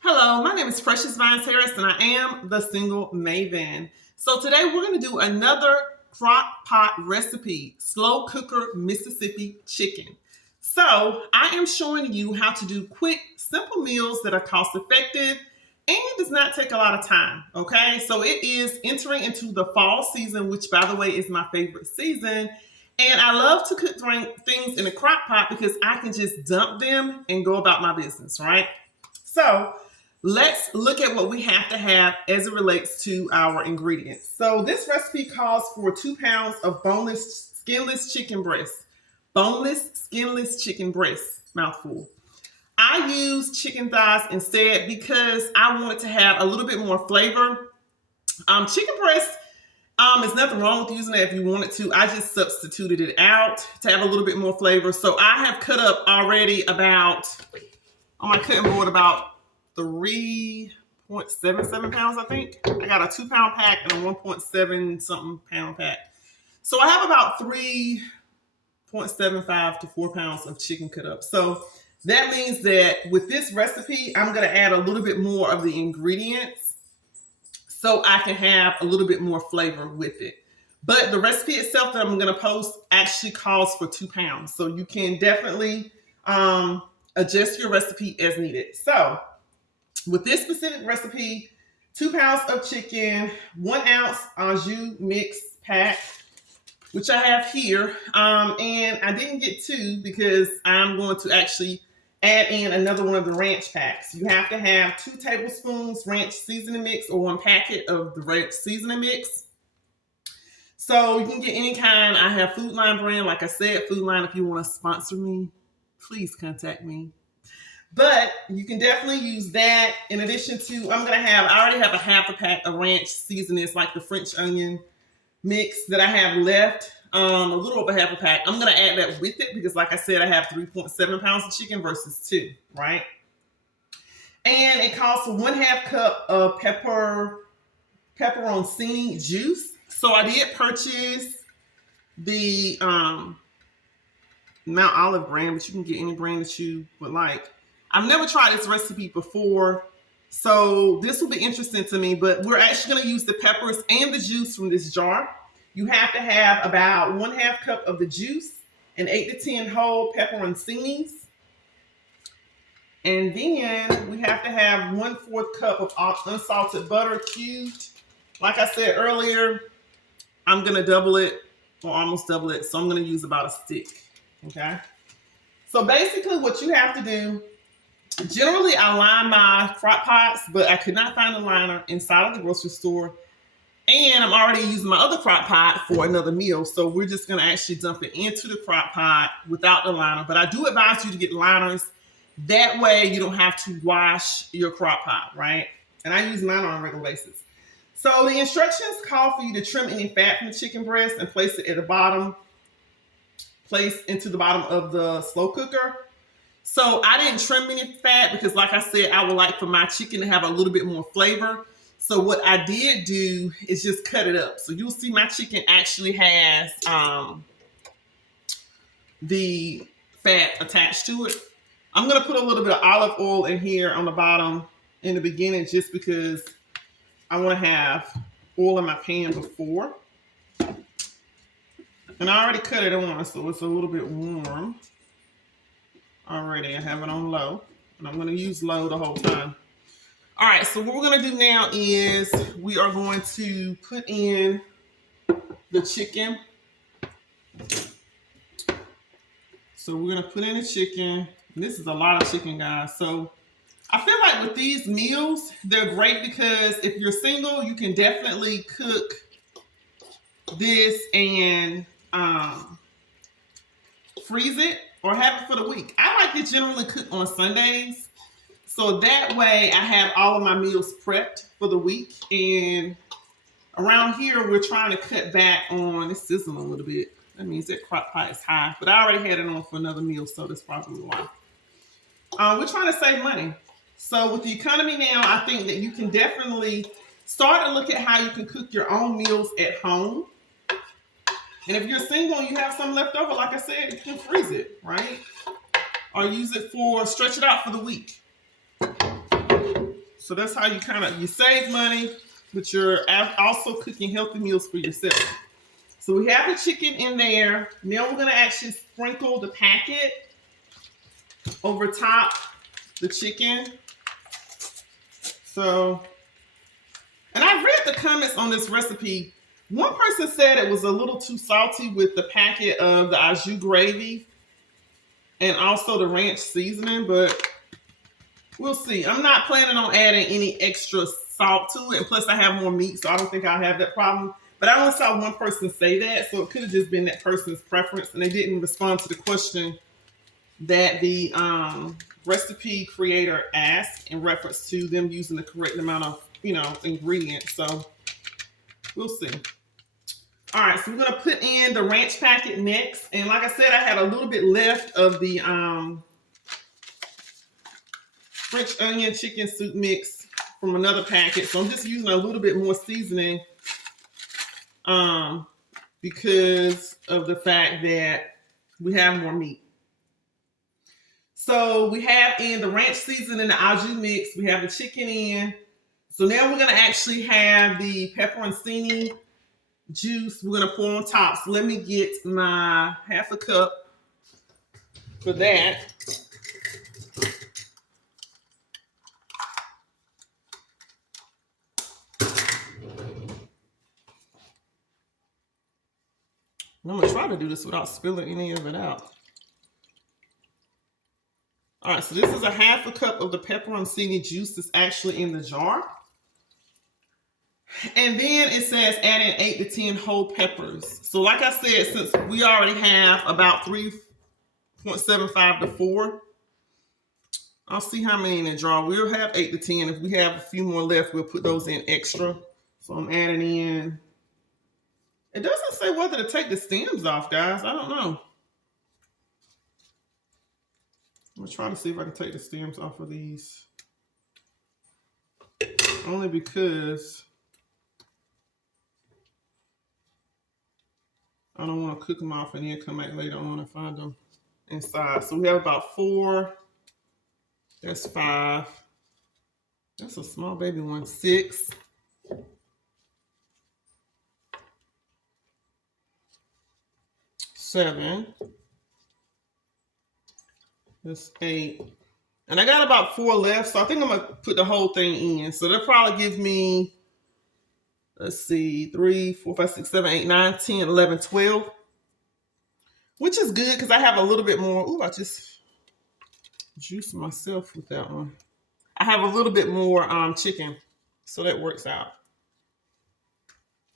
Hello, my name is Precious Vines Harris, and I am the Single Maven. So today we're going to do another crock pot recipe, slow cooker Mississippi chicken. So I am showing you how to do quick, simple meals that are cost effective and does not take a lot of time. Okay, so it is entering into the fall season, which by the way is my favorite season. And I love to cook things in a crock pot because I can just dump them and go about my business, right? So let's look at what we have to have as it relates to our ingredients. So this recipe calls for 2 pounds of boneless, skinless chicken breast. Boneless, skinless chicken breast, mouthful. I use chicken thighs instead because I want it to have a little bit more flavor. Chicken breast, there's nothing wrong with using it if you wanted to. I just substituted it out to have a little bit more flavor. So I have cut up already about, on my cutting board, about 3.77 pounds, I think. I got a 2 pound pack and a 1.7 something pound pack. So I have about 3.75 to 4 pounds of chicken cut up. So that means that with this recipe, I'm going to add a little bit more of the ingredients so I can have a little bit more flavor with it. But the recipe itself that I'm going to post actually calls for 2 pounds. So you can definitely adjust your recipe as needed. So with this specific recipe, 2 pounds of chicken, 1 ounce au jus mix pack, which I have here. And I didn't get 2 because I'm going to actually add in another one of the ranch packs. You have to have 2 tablespoons ranch seasoning mix or 1 packet of the ranch seasoning mix. So you can get any kind. I have Food Line brand. Like I said, Food Line, if you want to sponsor me, please contact me. But you can definitely use that in addition to, I already have a half a pack of ranch seasonings, like the French onion mix that I have left, a little over half a pack. I'm going to add that with it because, like I said, I have 3.7 pounds of chicken versus 2, right? And it calls for 1/2 cup of pepperoncini juice. So I did purchase the Mount Olive brand, but you can get any brand that you would like. I've never tried this recipe before, so this will be interesting to me, but we're actually going to use the peppers and the juice from this jar. You have to have about 1/2 cup of the juice and 8 to 10 whole pepperoncinis. And then we have to have 1/4 cup of unsalted butter cubed. Like I said earlier, I'm going to double it or almost double it, so I'm going to use about a stick, okay? So basically what you have to do, generally, I line my crock pots, but I could not find a liner inside of the grocery store. And I'm already using my other crock pot for another meal. So we're just going to actually dump it into the crock pot without the liner. But I do advise you to get liners. That way you don't have to wash your crock pot, right? And I use mine on a regular basis. So the instructions call for you to trim any fat from the chicken breast and place it at the bottom. Place into the bottom of the slow cooker. So I didn't trim any fat because, like I said, I would like for my chicken to have a little bit more flavor. So what I did do is just cut it up. So you'll see my chicken actually has the fat attached to it. I'm going to put a little bit of olive oil in here on the bottom in the beginning just because I want to have oil in my pan before. And I already cut it on, so it's a little bit warm. Already, I have it on low, and I'm going to use low the whole time. All right, so what we're going to do now is we are going to put in the chicken. So we're going to put in the chicken. And this is a lot of chicken, guys. So I feel like with these meals, they're great because if you're single, you can definitely cook this and freeze it or have it for the week. I like to generally cook on Sundays. So that way I have all of my meals prepped for the week. And around here, we're trying to cut back on, it's sizzling a little bit. That means that crock pot is high, but I already had it on for another meal, so that's probably why. We're trying to save money. So with the economy now, I think that you can definitely start to look at how you can cook your own meals at home. And if you're single and you have some left over, like I said, you can freeze it, right? Or use it stretch it out for the week. So that's how you save money, but you're also cooking healthy meals for yourself. So we have the chicken in there. Now we're going to actually sprinkle the packet over top the chicken. So, and I read the comments on this recipe. One person said it was a little too salty with the packet of the au jus gravy and also the ranch seasoning, but we'll see. I'm not planning on adding any extra salt to it. And plus I have more meat, so I don't think I'll have that problem. But I only saw one person say that, so it could have just been that person's preference, and they didn't respond to the question that the recipe creator asked in reference to them using the correct amount of, ingredients. So we'll see. All right, so we're gonna put in the ranch packet next. And like I said, I had a little bit left of the French onion chicken soup mix from another packet. So I'm just using a little bit more seasoning because of the fact that we have more meat. So we have in the ranch seasoning and the au jus mix, we have the chicken in. So now we're gonna actually have the pepperoncini juice we're gonna pour on top. So let me get my half a cup for that. I'm gonna try to do this without spilling any of it out. All right, so this is a half a cup of the pepperoncini juice that's actually in the jar. And then it says add in 8 to 10 whole peppers. So like I said, since we already have about 3.75 to 4, I'll see how many in the jar. We'll have 8 to 10. If we have a few more left, we'll put those in extra. So I'm adding in. It doesn't say whether to take the stems off, guys. I don't know. I'm gonna try to see if I can take the stems off of these. Only because I don't want to cook them off and then come back later on and find them inside. So we have about 4. That's 5. That's a small baby one. 6. 7. That's 8. And I got about 4 left, so I think I'm going to put the whole thing in. So that'll probably give me, let's see, 3, 4, 5, 6, 7, 8, 9, 10, 11, 12. Which is good because I have a little bit more. Ooh, I just juiced myself with that one. I have a little bit more chicken, so that works out.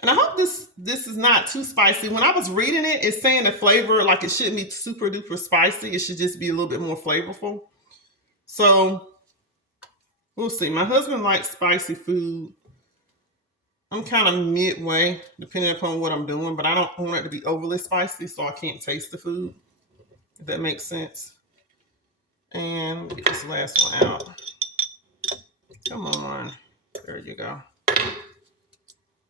And I hope this is not too spicy. When I was reading it, it's saying the flavor, like it shouldn't be super duper spicy. It should just be a little bit more flavorful. So we'll see. My husband likes spicy food. I'm kind of midway, depending upon what I'm doing, but I don't want it to be overly spicy, so I can't taste the food, if that makes sense. And get this last one out. Come on. There you go.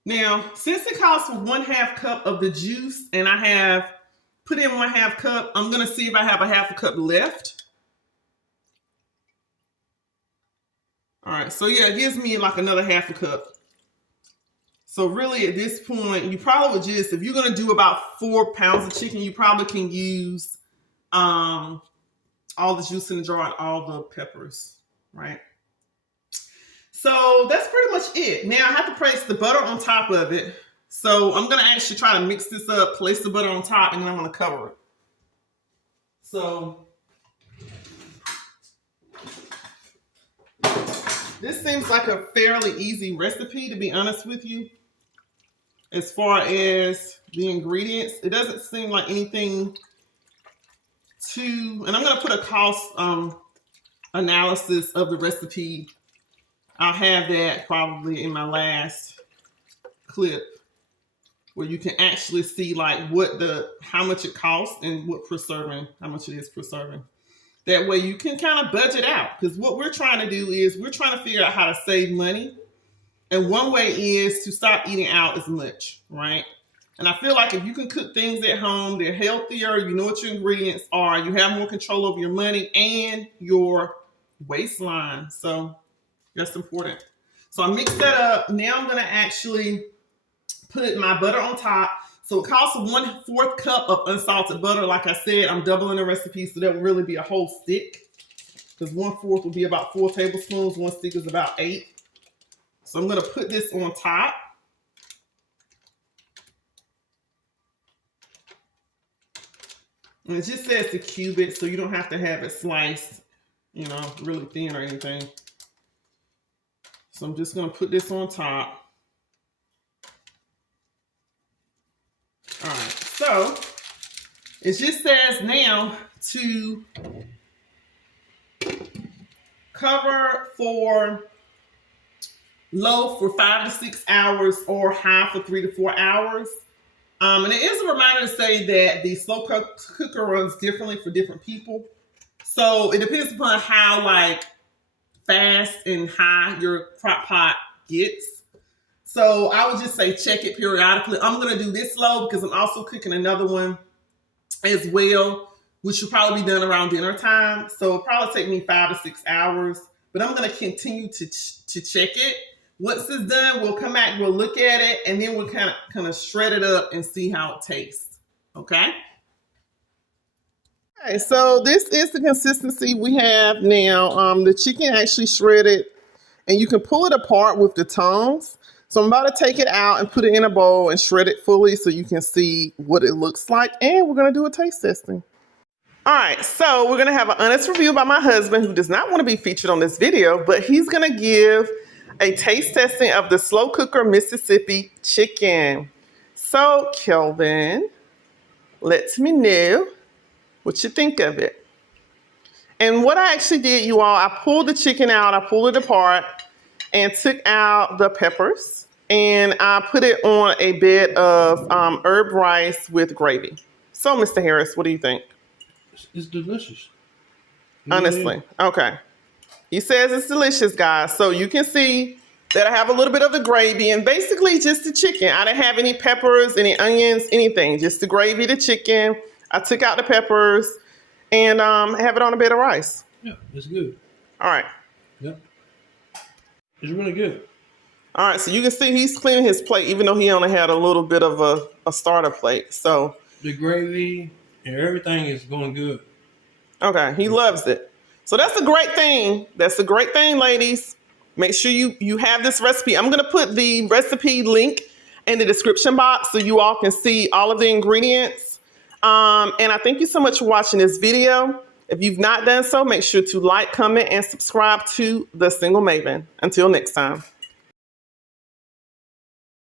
Now, since it calls for 1/2 cup of the juice, and I have put in 1/2 cup, I'm going to see if I have a 1/2 cup left. All right, so yeah, it gives me like another 1/2 cup. So really at this point, you probably would just, if you're going to do about 4 pounds of chicken, you probably can use all the juice in the jar and all the peppers, right? So that's pretty much it. Now I have to place the butter on top of it. So I'm going to actually try to mix this up, place the butter on top, and then I'm going to cover it. So this seems like a fairly easy recipe, to be honest with you. As far as the ingredients, it doesn't seem like anything too, and I'm going to put a cost analysis of the recipe. I'll have that probably in my last clip where you can actually see like how much it costs and how much it is per serving. That way you can kind of budget out, because what we're trying to do is we're trying to figure out how to save money. And one way is to stop eating out as much, right? And I feel like if you can cook things at home, they're healthier, you know what your ingredients are, you have more control over your money and your waistline. So That's important. So I mix that up. Now I'm gonna actually put my butter on top. So it calls for 1/4 cup of unsalted butter. Like I said, I'm doubling the recipe, so that will really be a whole stick. Because 1/4 will be about 4 tablespoons. 1 stick is about 8. So I'm gonna put this on top. And it just says to cube it, so you don't have to have it sliced, you know, really thin or anything. So I'm just gonna put this on top. All right, so it just says now to cover for low for 5 to 6 hours or high for 3 to 4 hours. And it is a reminder to say that the slow cooker runs differently for different people. So it depends upon how like fast and high your crock pot gets. So I would just say check it periodically. I'm going to do this slow because I'm also cooking another one as well, which will probably be done around dinner time. So it'll probably take me 5 to 6 hours, but I'm going to continue to check it. Once it's done, we'll come back, we'll look at it, and then we'll kind of shred it up and see how it tastes. Okay? Okay, so this is the consistency we have now. The chicken actually shredded, and you can pull it apart with the tongs. So I'm about to take it out and put it in a bowl and shred it fully so you can see what it looks like. And we're going to do a taste testing. All right, so we're going to have an honest review by my husband, who does not want to be featured on this video, but he's going to give a taste testing of the slow cooker Mississippi chicken. So Kelvin, let me know what you think of it. And what I actually did, you all, I pulled the chicken out, I pulled it apart and took out the peppers, and I put it on a bed of herb rice with gravy. So Mr. Harris, what do you think? It's delicious. Honestly, okay. He says it's delicious, guys. So you can see that I have a little bit of the gravy and basically just the chicken. I didn't have any peppers, any onions, anything. Just the gravy, the chicken. I took out the peppers and have it on a bed of rice. Yeah, it's good. All right. Yep. It's really good. All right, so you can see he's cleaning his plate, even though he only had a little bit of a starter plate. So the gravy and everything is going good. Okay, he loves it. So that's a great thing. That's a great thing, ladies. Make sure you have this recipe. I'm going to put the recipe link in the description box so you all can see all of the ingredients. And I thank you so much for watching this video. If you've not done so, make sure to like, comment, and subscribe to The Single Maven. Until next time.